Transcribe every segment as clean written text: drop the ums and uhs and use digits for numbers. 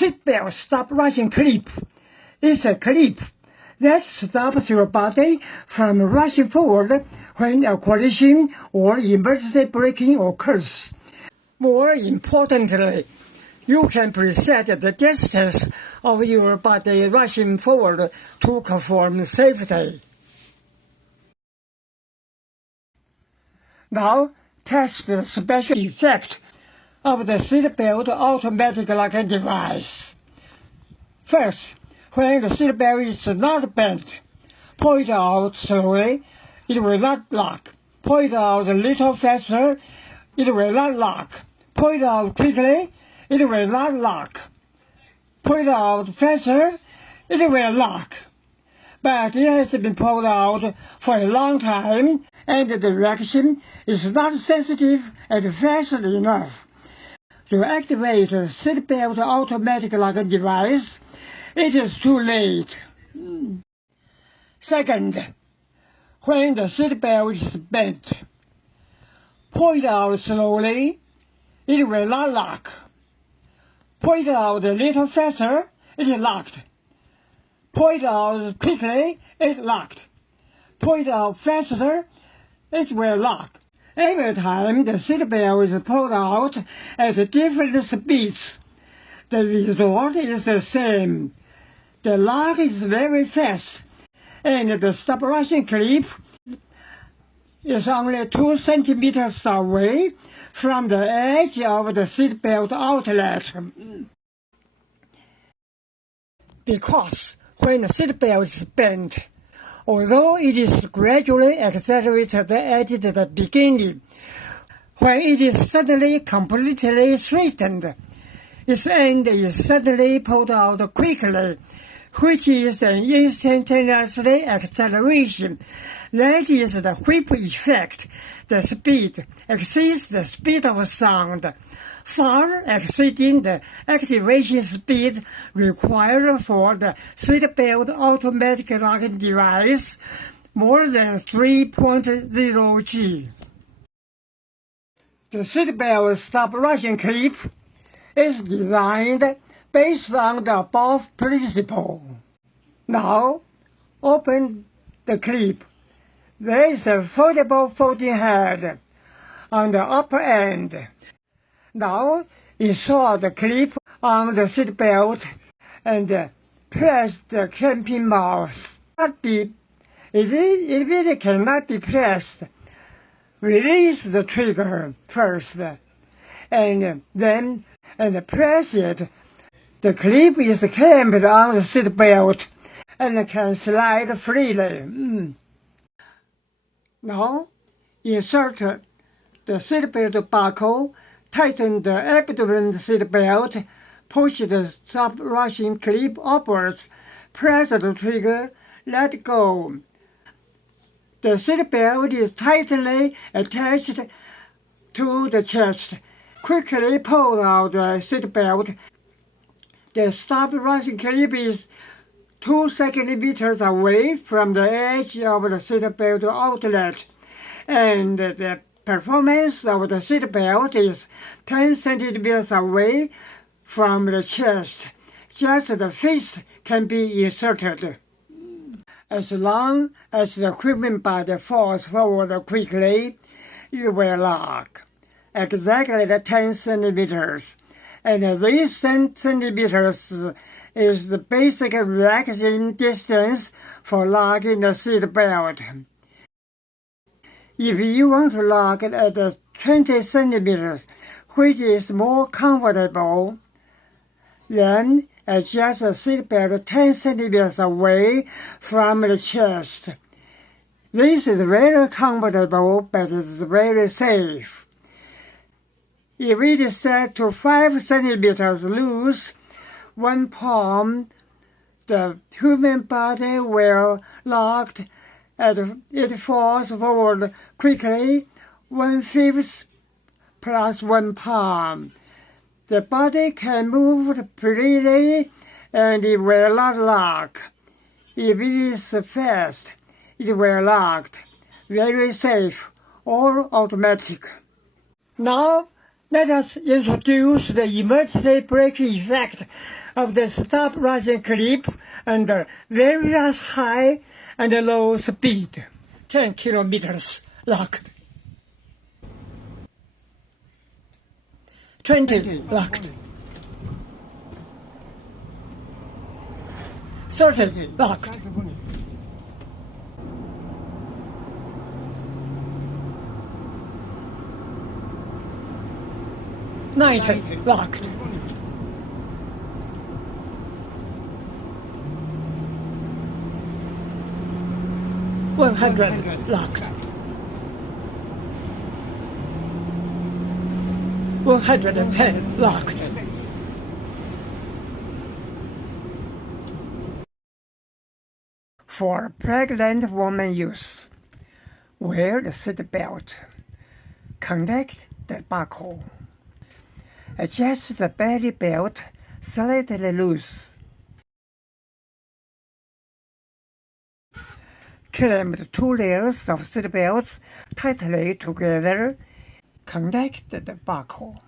Seatbelt stop rushing clip is a clip that stops your body from rushing forward when a collision or emergency braking occurs. More importantly, you can preset the distance of your body rushing forward to conform safety. Now, test the special effect of the seatbelt automatic locking device. First, when the seatbelt is not bent, pull it out slowly, it will not lock. Pull it out a little faster, it will not lock. Pull it out quickly, it will not lock. Pull it out faster, it will lock. But it has been pulled out for a long time, and the direction is not sensitive and fast enough. To activate the seatbelt automatic locking device, it is too late. Second, when the seatbelt is bent, pull it out slowly, it will not lock. Pull it out a little faster, it is locked. Pull it out quickly, it's locked. Pull it out faster, it will lock. Every time the seatbelt is pulled out at different speeds, the result is the same. The lock is very fast, and the stop rushing clip is only 2 centimeters away from the edge of the seatbelt outlet. Because when the seatbelt is bent, although it is gradually accelerated at the beginning, when it is suddenly completely straightened, its end is suddenly pulled out quickly, which is an instantaneous acceleration. That is the whip effect. The speed exceeds the speed of sound, far exceeding the activation speed required for the seatbelt automatic locking device, more than 3.0 G. The seatbelt stop rushing clip is designed based on the above principle. Now, open the clip. There is a foldable folding head on the upper end. Now, install the clip on the seatbelt and press the clamping mouse. If it cannot be pressed, release the trigger first and then press it. The clip is clamped on the seatbelt and can slide freely. Now, insert the seatbelt buckle, tighten the abdomen seatbelt, push the stop rushing clip upwards, press the trigger, let go. The seatbelt is tightly attached to the chest. Quickly pull out the seatbelt. The stop rushing clip is 2 centimeters away from the edge of the seatbelt outlet, and the performance of the seatbelt is 10 centimeters away from the chest. Just the face can be inserted. As long as the equipment body falls forward quickly, it will lock. Exactly 10 centimeters. And these centimeters is the basic relaxing distance for locking the seatbelt. If you want to lock it at 20 centimeters, which is more comfortable, then adjust the seatbelt 10 centimeters away from the chest. This is very comfortable, but it's very safe. If it is set to 5 centimeters loose, one palm, the human body will lock as it falls forward quickly, 1/5 plus one palm. The body can move freely and it will not lock. If it is fast, it will lock. Very safe, all automatic. Now Let us introduce the emergency braking effect of the stop rising clip under various high and low speed. 10 kilometers locked. 20 locked. 30 locked. 90 locked. 100 locked. 110 locked. For pregnant woman use, wear the seat belt. Connect the buckle. Adjust the belly belt slightly loose. Clamp the two layers of seat belts tightly together. Connect the buckle.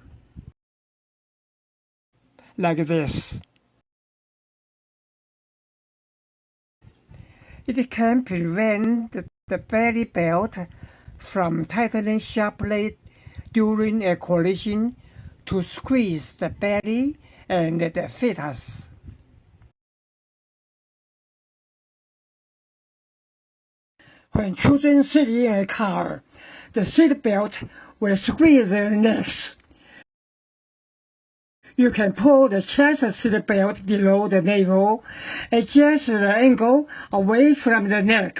Like this. It can prevent the belly belt from tightening sharply during a collision to squeeze the belly and the fetus. When children sit in a car, the seat belt will squeeze their necks. You can pull the chest seat belt below the navel, adjust the angle away from the neck,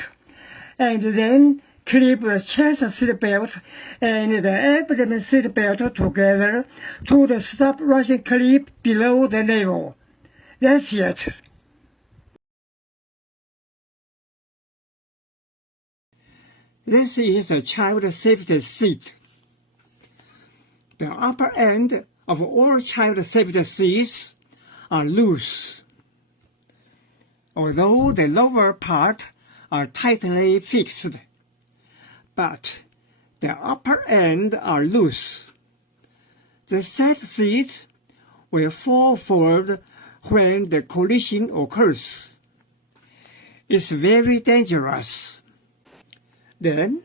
and then clip the chest seat belt and the abdomen seat belt together to the stop rising clip below the navel. That's it. This is a child safety seat. The upper end of all child safety seats are loose, although the lower part are tightly fixed, but the upper end are loose. The side seat will fall forward when the collision occurs. It's very dangerous. Then,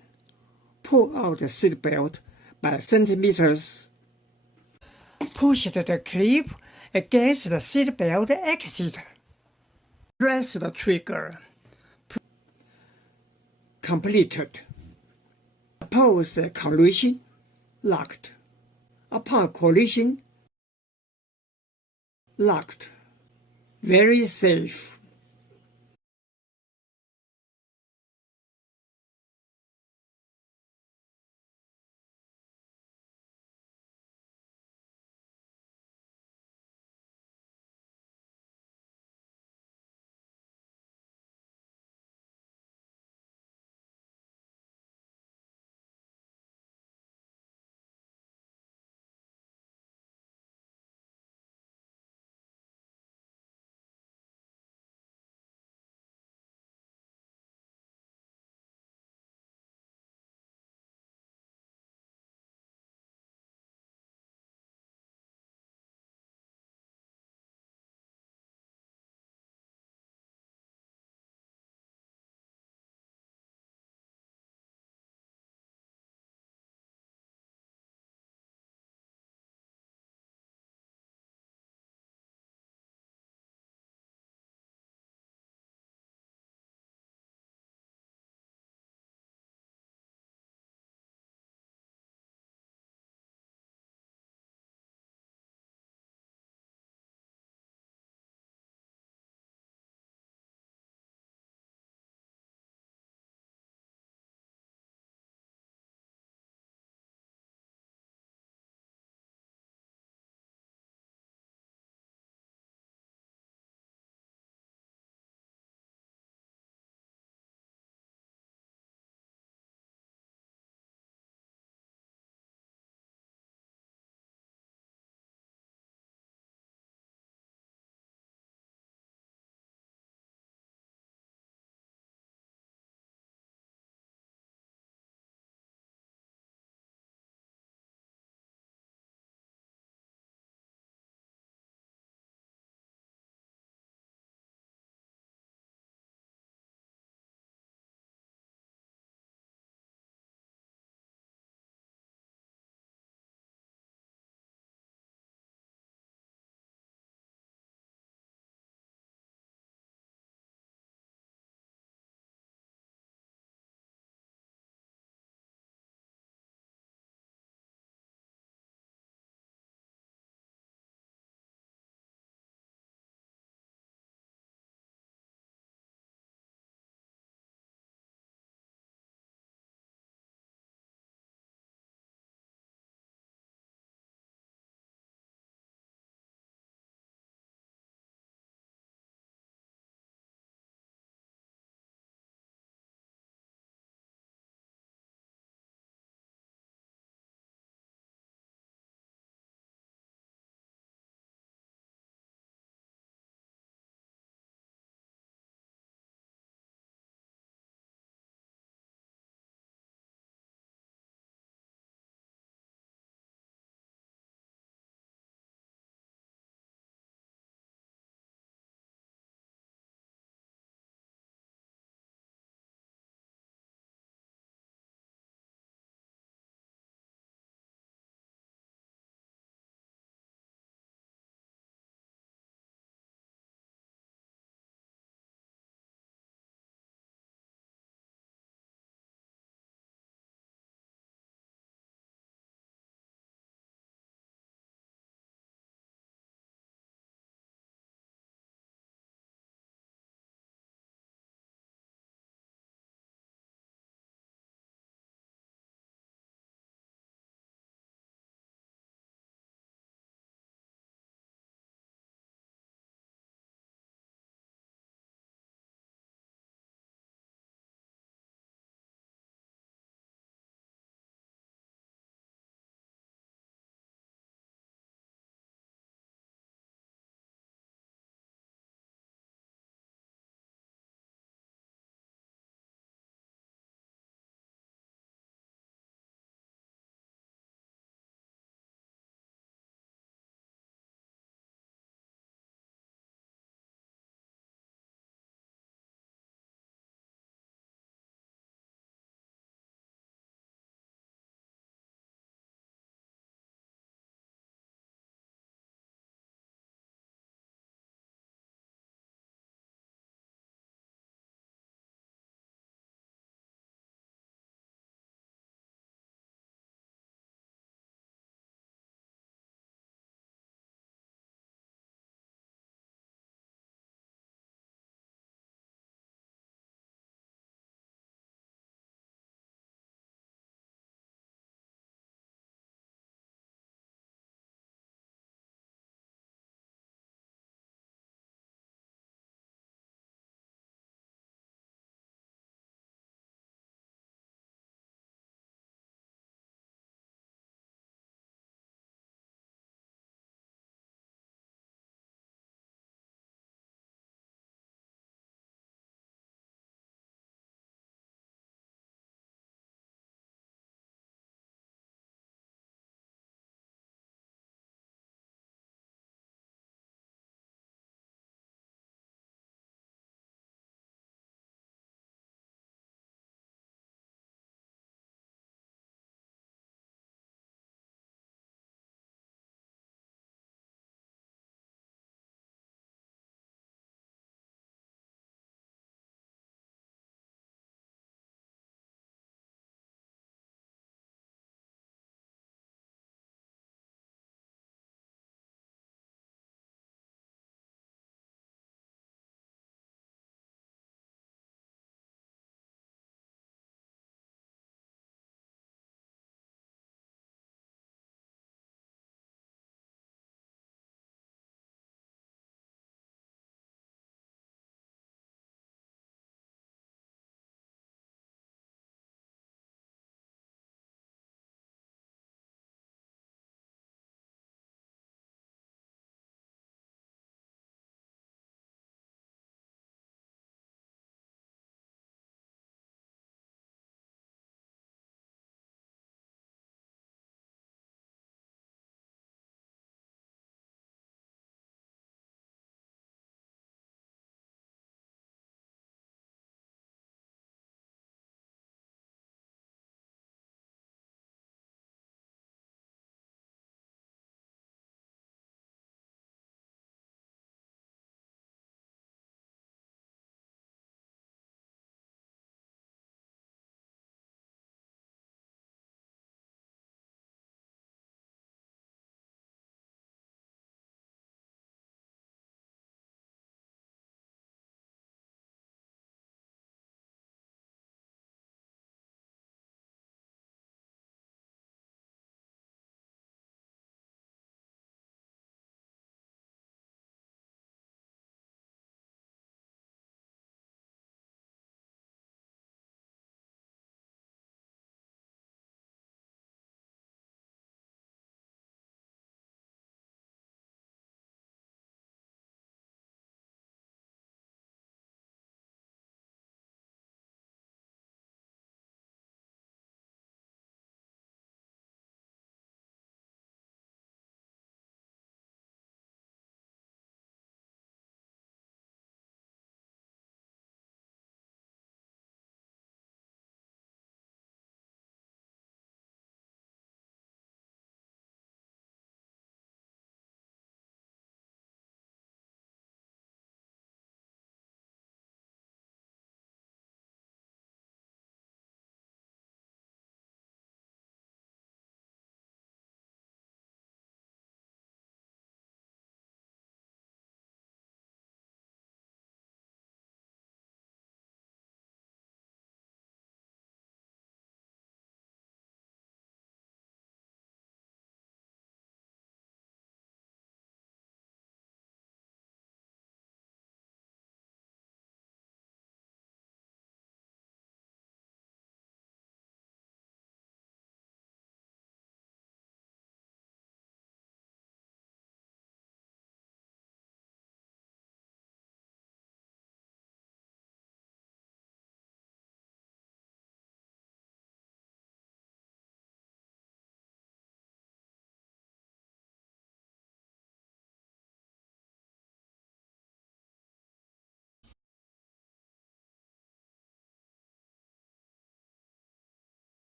pull out the seat belt by centimeters. Push the clip against the seat belt exit. Press the trigger. Completed. Oppose the collision. Locked. Upon collision. Locked. Very safe.